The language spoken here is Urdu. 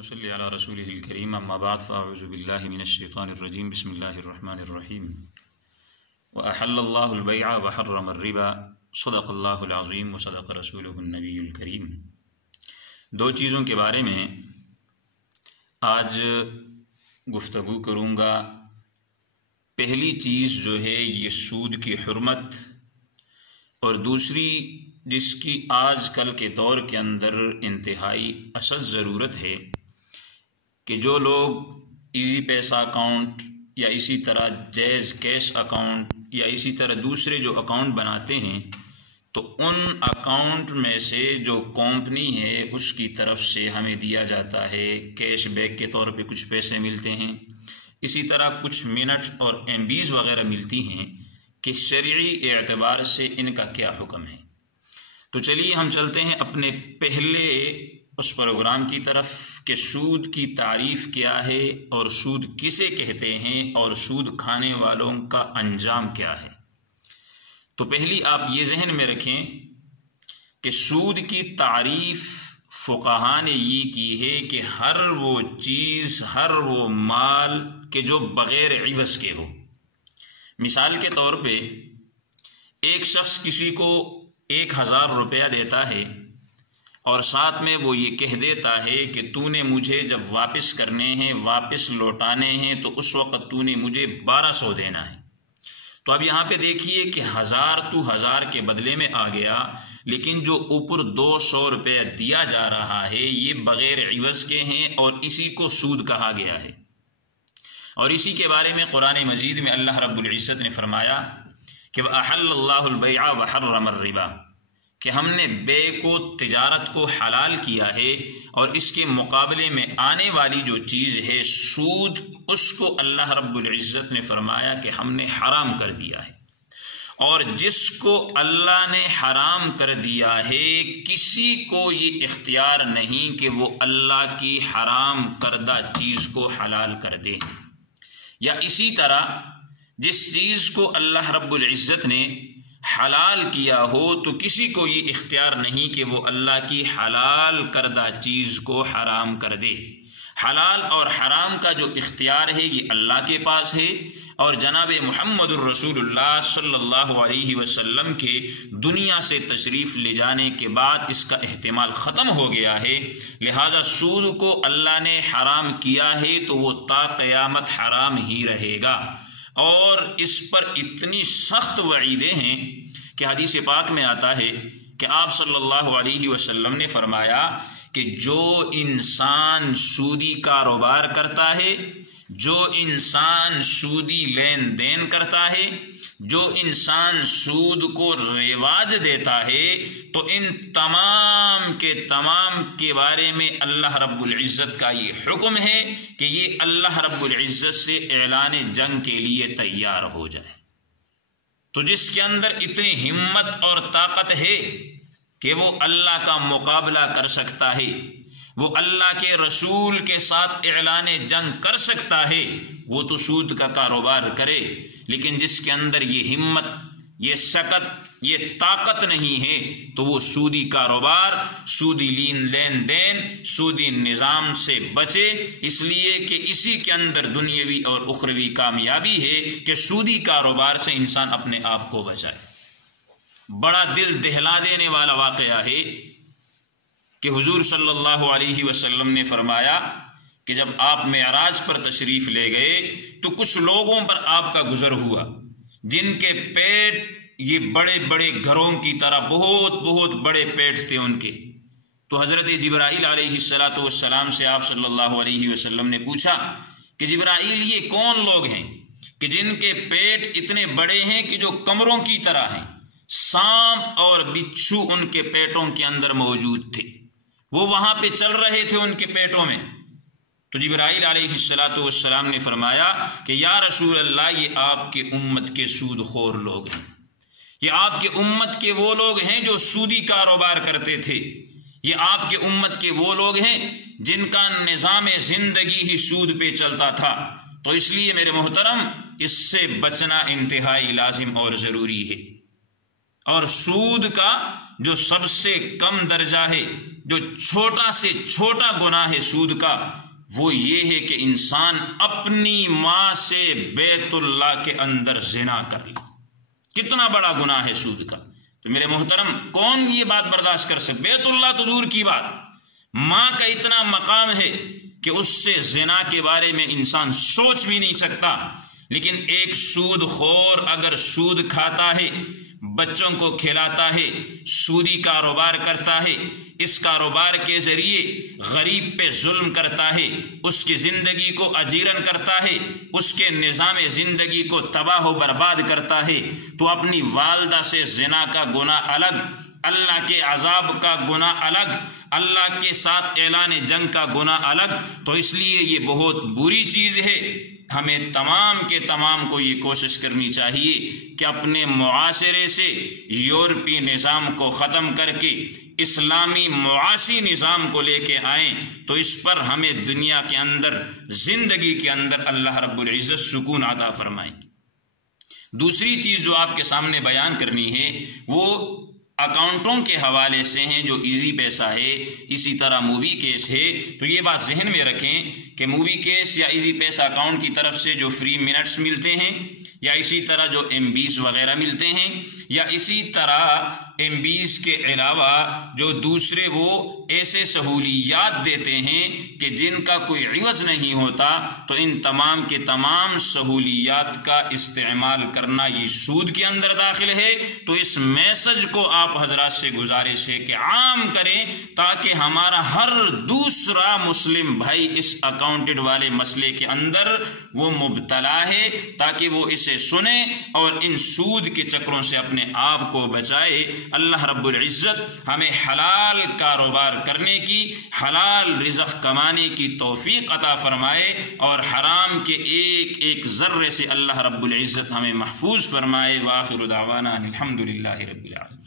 ونصلي على رسوله الكريم اما بعد فاعوذ بالله من الشيطان الرجيم بسم الله الرحمن الرحيم واحل الله البيع وحرم الربا صدق الله العظيم وصدق رسوله النبي الكريم۔ دو چیزوں کے بارے میں آج گفتگو کروں گا۔ پہلی چیز جو ہے یہ سود کی حرمت، اور دوسری جس کی آج کل کے دور کے اندر انتہائی اشد ضرورت ہے کہ جو لوگ ایزی پیسہ اکاؤنٹ یا اسی طرح جیز کیش اکاؤنٹ یا اسی طرح دوسرے جو اکاؤنٹ بناتے ہیں تو ان اکاؤنٹ میں سے جو کمپنی ہے اس کی طرف سے ہمیں دیا جاتا ہے کیش بیک کے طور پہ کچھ پیسے ملتے ہیں، اسی طرح کچھ منٹ اور MBs وغیرہ ملتی ہیں کہ شرعی اعتبار سے ان کا کیا حکم ہے۔ تو چلیے ہم چلتے ہیں اپنے پہلے اس پروگرام کی طرف کہ سود کی تعریف کیا ہے اور سود کسے کہتے ہیں اور سود کھانے والوں کا انجام کیا ہے۔ تو پہلی آپ یہ ذہن میں رکھیں کہ سود کی تعریف فقہاء نے یہ کی ہے کہ ہر وہ چیز، ہر وہ مال کہ جو بغیر عوض کے ہو۔ مثال کے طور پہ ایک شخص کسی کو 1000 روپیہ دیتا ہے اور ساتھ میں وہ یہ کہہ دیتا ہے کہ تو نے مجھے جب واپس کرنے ہیں، واپس لوٹانے ہیں تو اس وقت تو نے مجھے 1200 دینا ہے۔ تو اب یہاں پہ دیکھیے کہ 1000 تو 1000 کے بدلے میں آ گیا، لیکن جو اوپر 200 روپیہ دیا جا رہا ہے یہ بغیر عوض کے ہیں اور اسی کو سود کہا گیا ہے۔ اور اسی کے بارے میں قرآن مجید میں اللہ رب العزت نے فرمایا کہ وَأَحَلَّ اللَّهُ الْبَيْعَ وَحَرَّمَ الرِّبَا، کہ ہم نے بے کو، تجارت کو حلال کیا ہے اور اس کے مقابلے میں آنے والی جو چیز ہے سود، اس کو اللہ رب العزت نے فرمایا کہ ہم نے حرام کر دیا ہے۔ اور جس کو اللہ نے حرام کر دیا ہے کسی کو یہ اختیار نہیں کہ وہ اللہ کی حرام کردہ چیز کو حلال کر دے، یا اسی طرح جس چیز کو اللہ رب العزت نے حلال کیا ہو تو کسی کو یہ اختیار نہیں کہ وہ اللہ کی حلال کردہ چیز کو حرام کر دے۔ حلال اور حرام کا جو اختیار ہے یہ اللہ کے پاس ہے، اور جناب محمد الرسول اللہ صلی اللہ علیہ وسلم کے دنیا سے تشریف لے جانے کے بعد اس کا احتمال ختم ہو گیا ہے، لہذا سود کو اللہ نے حرام کیا ہے تو وہ تا قیامت حرام ہی رہے گا۔ اور اس پر اتنی سخت وعیدیں ہیں کہ حدیث پاک میں آتا ہے کہ آپ صلی اللہ علیہ وسلم نے فرمایا کہ جو انسان سودی کاروبار کرتا ہے، جو انسان سودی لین دین کرتا ہے، جو انسان سود کو رواج دیتا ہے، تو ان تمام کے بارے میں اللہ رب العزت کا یہ حکم ہے کہ یہ اللہ رب العزت سے اعلان جنگ کے لیے تیار ہو جائے۔ تو جس کے اندر اتنی ہمت اور طاقت ہے کہ وہ اللہ کا مقابلہ کر سکتا ہے، وہ اللہ کے رسول کے ساتھ اعلان جنگ کر سکتا ہے، وہ تو سود کا کاروبار کرے۔ لیکن جس کے اندر یہ ہمت، یہ سکت، یہ طاقت نہیں ہے تو وہ سودی کاروبار، سودی لین دین، سودی نظام سے بچے، اس لیے کہ اسی کے اندر دنیاوی اور اخروی کامیابی ہے کہ سودی کاروبار سے انسان اپنے آپ کو بچائے۔ بڑا دل دہلا دینے والا واقعہ ہے کہ حضور صلی اللہ علیہ وسلم نے فرمایا کہ جب آپ معراج پر تشریف لے گئے تو کچھ لوگوں پر آپ کا گزر ہوا جن کے پیٹ یہ بڑے بڑے گھروں کی طرح بہت بڑے پیٹ تھے ان کے۔ تو حضرت جبرائیل علیہ السلام سے آپ صلی اللہ علیہ وسلم نے پوچھا کہ جبرائیل یہ کون لوگ ہیں کہ جن کے پیٹ اتنے بڑے ہیں کہ جو کمروں کی طرح ہیں، سانپ اور بچھو ان کے پیٹوں کے اندر موجود تھے، وہ وہاں پہ چل رہے تھے ان کے پیٹوں میں۔ تو جبرائیل علیہ السلام نے فرمایا کہ یا رسول اللہ یہ آپ کے امت کے سود خور لوگ ہیں، یہ آپ کے امت کے وہ لوگ ہیں جو سودی کاروبار کرتے تھے، یہ آپ کے امت کے وہ لوگ ہیں جن کا نظام زندگی ہی سود پہ چلتا تھا۔ تو اس لیے میرے محترم اس سے بچنا انتہائی لازم اور ضروری ہے۔ اور سود کا جو سب سے کم درجہ ہے، جو چھوٹا سے چھوٹا گناہ ہے سود کا وہ یہ ہے کہ انسان اپنی ماں سے بیت اللہ کے اندر زنا کر لے. کتنا بڑا گناہ ہے سود کا. تو میرے محترم کون یہ بات برداشت کر سکے؟ بیت اللہ تو دور کی بات، ماں کا اتنا مقام ہے کہ اس سے زنا کے بارے میں انسان سوچ بھی نہیں سکتا. لیکن ایک سود خور اگر سود کھاتا ہے، بچوں کو کھلاتا ہے، سودی کاروبار کرتا ہے، اس کاروبار کے ذریعے غریب پہ ظلم کرتا ہے، اس کی زندگی کو اجیرن کرتا ہے، اس کے نظام زندگی کو تباہ و برباد کرتا ہے، تو اپنی والدہ سے زنا کا گناہ الگ، اللہ کے عذاب کا گناہ الگ، اللہ کے ساتھ اعلان جنگ کا گناہ الگ. تو اس لیے یہ بہت بری چیز ہے. ہمیں تمام کے تمام کو یہ کوشش کرنی چاہیے کہ اپنے معاشرے سے یورپی نظام کو ختم کر کے اسلامی معاشی نظام کو لے کے آئیں. تو اس پر ہمیں دنیا کے اندر، زندگی کے اندر اللہ رب العزت سکون عطا فرمائیں. دوسری چیز جو آپ کے سامنے بیان کرنی ہے وہ اکاؤنٹوں کے حوالے سے ہیں، جو ایزی پیسہ ہے، اسی طرح مووی کیش ہے. تو یہ بات ذہن میں رکھیں کہ مووی کیش یا ایزی پیسہ اکاؤنٹ کی طرف سے جو فری منٹس ملتے ہیں، یا اسی طرح جو ایم بیز وغیرہ ملتے ہیں، یا اسی طرح ایم بیز کے علاوہ جو دوسرے وہ ایسے سہولیات دیتے ہیں کہ جن کا کوئی عوض نہیں ہوتا، تو ان تمام کے تمام سہولیات کا استعمال کرنا یہ سود کے اندر داخل ہے. تو اس میسج کو آپ حضرات سے گزارش ہے کہ عام کریں تاکہ ہمارا ہر دوسرا مسلم بھائی اس اکاؤنٹڈ والے مسئلے کے اندر وہ مبتلا ہے، تاکہ وہ اسے سنے اور ان سود کے چکروں سے اپنے آپ کو بچائے. اللہ رب العزت ہمیں حلال کاروبار کرنے کی، حلال رزق کمانے کی توفیق عطا فرمائے، اور حرام کے ایک ایک ذرے سے اللہ رب العزت ہمیں محفوظ فرمائے. وآخر دعوانا الحمد للہ رب العالمین.